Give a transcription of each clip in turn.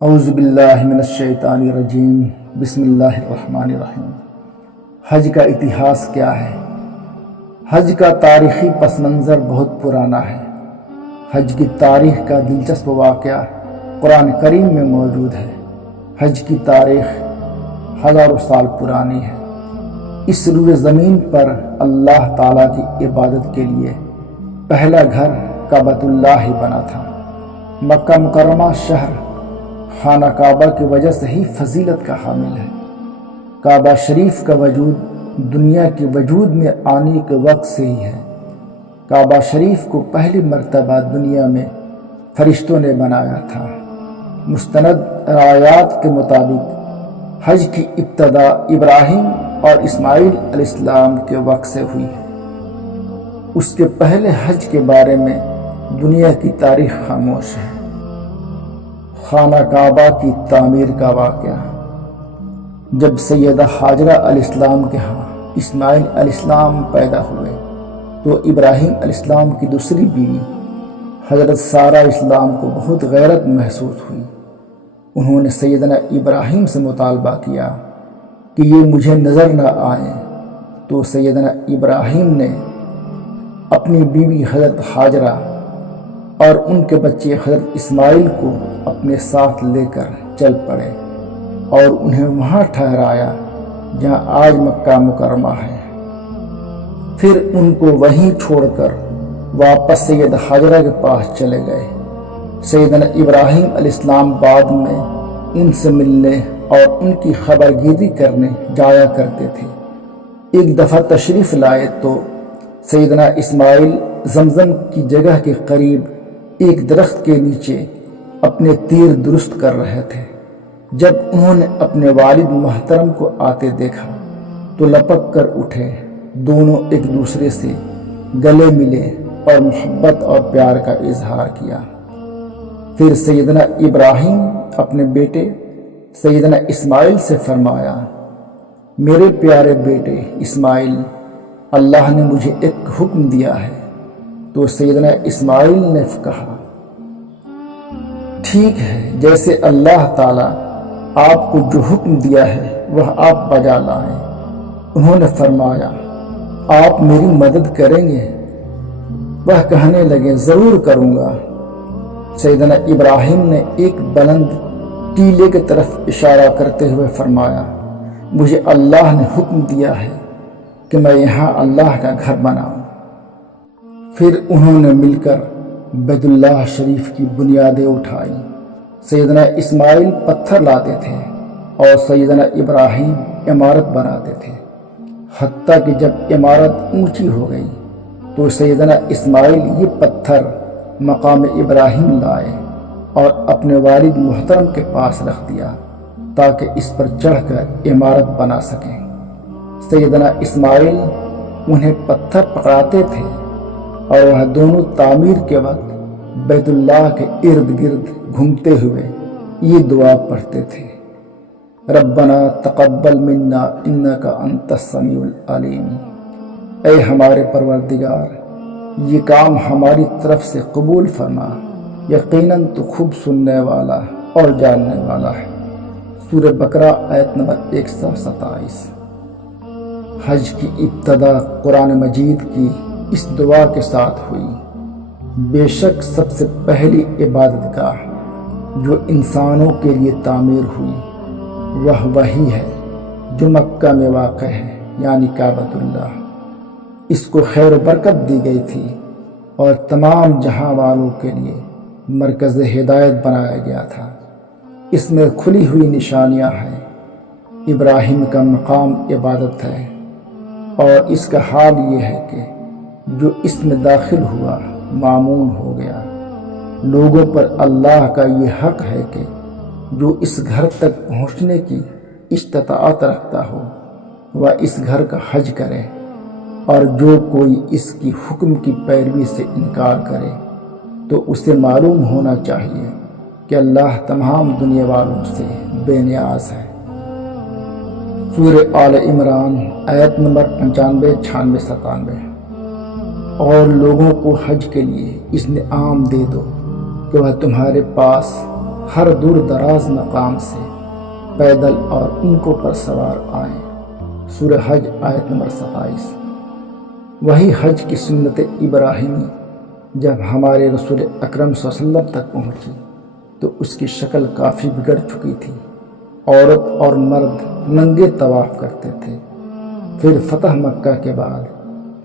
اعوذ باللہ من الشیطان الرجیم بسم اللہ الرحمن الرحیم۔ حج کا اتہاس کیا ہے؟ حج کا تاریخی پس منظر بہت پرانا ہے۔ حج کی تاریخ کا دلچسپ واقعہ قرآن کریم میں موجود ہے۔ حج کی تاریخ ہزاروں سال پرانی ہے۔ اس روئے زمین پر اللہ تعالیٰ کی عبادت کے لیے پہلا گھر کعبۃ اللہ ہی بنا تھا۔ مکہ مکرمہ شہر خانہ کعبہ کی وجہ سے ہی فضیلت کا حامل ہے۔ کعبہ شریف کا وجود دنیا کے وجود میں آنے کے وقت سے ہی ہے۔ کعبہ شریف کو پہلی مرتبہ دنیا میں فرشتوں نے بنایا تھا۔ مستند روایات کے مطابق حج کی ابتدا ابراہیم اور اسماعیل علیہ السلام کے وقت سے ہوئی ہے۔ اس کے پہلے حج کے بارے میں دنیا کی تاریخ خاموش ہے۔ خانہ کعبہ کی تعمیر کا واقعہ۔ جب سیدہ حاجرہ علیہ السلام کے ہاں اسماعیل علیہ السلام پیدا ہوئے تو ابراہیم علیہ السلام کی دوسری بیوی حضرت سارہ علیہ السلام کو بہت غیرت محسوس ہوئی۔ انہوں نے سیدنا ابراہیم سے مطالبہ کیا کہ یہ مجھے نظر نہ آئیں، تو سیدنا ابراہیم نے اپنی بیوی حضرت حاجرہ اور ان کے بچے حضرت اسماعیل کو اپنے ساتھ لے کر چل پڑے اور انہیں وہاں ٹھہرایا جہاں آج مکہ مکرمہ ہے۔ پھر ان کو وہیں چھوڑ کر واپس سید حاجرہ کے پاس چلے گئے۔ سیدنا ابراہیم علیہ السلام بعد میں ان سے ملنے اور ان کی خبرگیری کرنے جایا کرتے تھے۔ ایک دفعہ تشریف لائے تو سیدنا اسماعیل زمزم کی جگہ کے قریب ایک درخت کے نیچے اپنے تیر درست کر رہے تھے۔ جب انہوں نے اپنے والد محترم کو آتے دیکھا تو لپک کر اٹھے۔ دونوں ایک دوسرے سے گلے ملے اور محبت اور پیار کا اظہار کیا۔ پھر سیدنا ابراہیم اپنے بیٹے سیدنا اسماعیل سے فرمایا، میرے پیارے بیٹے اسماعیل، اللہ نے مجھے ایک حکم دیا ہے۔ تو سیدنا اسماعیل نے کہا، ٹھیک ہے، جیسے اللہ تعالیٰ آپ کو جو حکم دیا ہے وہ آپ بجا لائیں۔ انہوں نے فرمایا، آپ میری مدد کریں گے؟ وہ کہنے لگے، ضرور کروں گا۔ سیدنا ابراہیم نے ایک بلند ٹیلے کی طرف اشارہ کرتے ہوئے فرمایا، مجھے اللہ نے حکم دیا ہے کہ میں یہاں اللہ کا گھر بناؤں۔ پھر انہوں نے مل کر بیت اللہ شریف کی بنیادیں اٹھائی۔ سیدنا اسماعیل پتھر لاتے تھے اور سیدنا ابراہیم عمارت بناتے تھے، حتیٰ کہ جب عمارت اونچی ہو گئی تو سیدنا اسماعیل یہ پتھر مقام ابراہیم لائے اور اپنے والد محترم کے پاس رکھ دیا تاکہ اس پر چڑھ کر عمارت بنا سکیں۔ سیدنا اسماعیل انہیں پتھر پکڑاتے تھے اور وہ دونوں تعمیر کے وقت بیت اللہ کے ارد گرد گھومتے ہوئے یہ دعا پڑھتے تھے، ربنا تقبل منا انک انت السمیع العلیم۔ اے ہمارے پروردگار، یہ کام ہماری طرف سے قبول فرما، یقیناً تو خوب سننے والا اور جاننے والا ہے۔ سورہ بقرہ آیت نمبر 127۔ حج کی ابتدا قرآن مجید کی اس دعا کے ساتھ ہوئی، بے شک سب سے پہلی عبادت گاہ جو انسانوں کے لیے تعمیر ہوئی وہ وہی ہے جو مکہ میں واقع ہے، یعنی کعبۃ اللہ۔ اس کو خیر و برکت دی گئی تھی اور تمام جہاں والوں کے لیے مرکز ہدایت بنایا گیا تھا۔ اس میں کھلی ہوئی نشانیاں ہیں۔ ابراہیم کا مقام عبادت ہے اور اس کا حال یہ ہے کہ جو اس میں داخل ہوا مامون ہو گیا۔ لوگوں پر اللہ کا یہ حق ہے کہ جو اس گھر تک پہنچنے کی استطاعت رکھتا ہو وہ اس گھر کا حج کرے، اور جو کوئی اس کی حکم کی پیروی سے انکار کرے تو اسے معلوم ہونا چاہیے کہ اللہ تمام دنیا والوں سے بے نیاز ہے۔ سورہ آل عمران آیت نمبر 95، 96، 97۔ اور لوگوں کو حج کے لیے اس انعام دے دو کہ وہ تمہارے پاس ہر دور دراز مقام سے پیدل اور اونٹوں پر سوار آئیں۔ سورہ حج آیت نمبر 27۔ وہی حج کی سنت ابراہیمی جب ہمارے رسول اکرم صلی اللہ علیہ وسلم تک پہنچی تو اس کی شکل کافی بگڑ چکی تھی۔ عورت اور مرد ننگے طواف کرتے تھے۔ پھر فتح مکہ کے بعد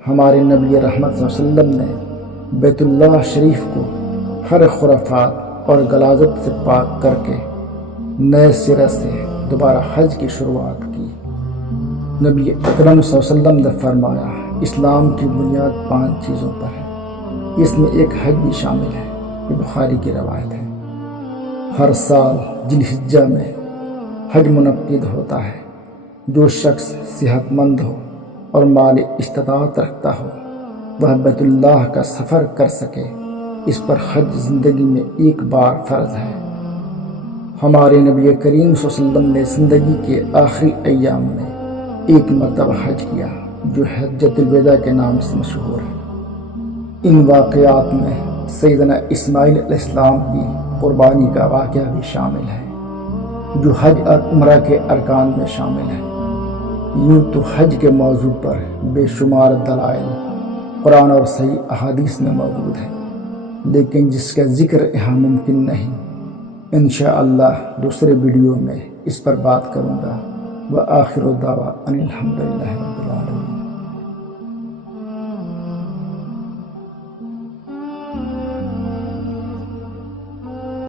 ہمارے نبی رحمت صلی اللہ علیہ وسلم نے بیت اللہ شریف کو ہر خرافات اور غلاظت سے پاک کر کے نئے سرے سے دوبارہ حج کی شروعات کی۔ نبی اکرم صلی اللہ علیہ وسلم نے فرمایا، اسلام کی بنیاد 5 چیزوں پر ہے، اس میں ایک حج بھی شامل ہے۔ یہ بخاری کی روایت ہے۔ ہر سال ذی الحجہ میں حج منعقد ہوتا ہے۔ جو شخص صحت مند ہو اور مال استطاعت رکھتا ہو وہ بیت اللہ کا سفر کر سکے، اس پر حج زندگی میں ایک بار فرض ہے۔ ہمارے نبی کریم صلی اللہ علیہ وسلم نے زندگی کے آخری ایام میں ایک مرتبہ حج کیا جو حجۃ الوداع کے نام سے مشہور ہے۔ ان واقعات میں سیدنا اسماعیل علیہ السلام کی قربانی کا واقعہ بھی شامل ہے جو حج اور عمرہ کے ارکان میں شامل ہے۔ یوں تو حج کے موضوع پر بے شمار دلائل قرآن اور صحیح احادیث میں موجود ہے، لیکن جس کا ذکر یہاں ممکن نہیں۔ انشاءاللہ دوسرے ویڈیو میں اس پر بات کروں گا۔ وآخر دعوانا الحمدللہ رب العالمین۔